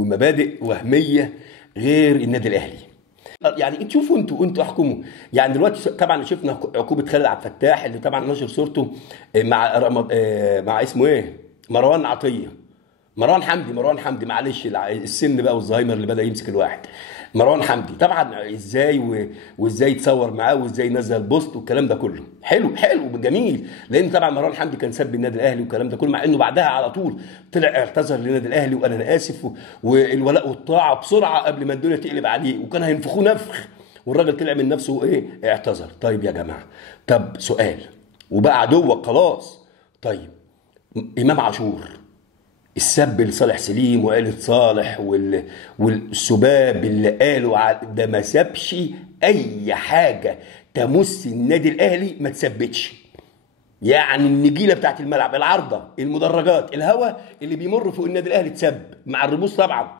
ومبادئ وهميه غير النادي الاهلي. يعني تشوفوا انتوا احكموا. يعني دلوقتي طبعا شفنا عقوبه خالد عبد الفتاح اللي طبعا نشر صورته مع مع اسمه ايه، مروان عطيه، مروان حمدي معلش السن بقى والزهايمر اللي بدا يمسك الواحد. مروان حمدي طبعا ازاي وازاي يتصور معاه وازاي ينزل بوست والكلام ده كله حلو جميل، لان طبعا مروان حمدي كان سب النادي الاهلي والكلام ده كله، مع انه بعدها على طول طلع اعتذر للنادي الاهلي وقال انا اسف والولاء والطاعه بسرعه قبل ما الدنيا تقلب عليه، وكان هينفخوه نفخ والراجل طلع من نفسه ايه اعتذر. طيب يا جماعه، طب سؤال، وبقى عدوك خلاص. طيب امام عاشور السب لصالح سليم وآلة صالح والسباب اللي قالوا ده ما سابش اي حاجه تمس النادي الاهلي ما تثبتش. يعني النجيله بتاعت الملعب، العارضه، المدرجات، الهواء اللي بيمر فوق النادي الاهلي تسب مع الرموز طبعا.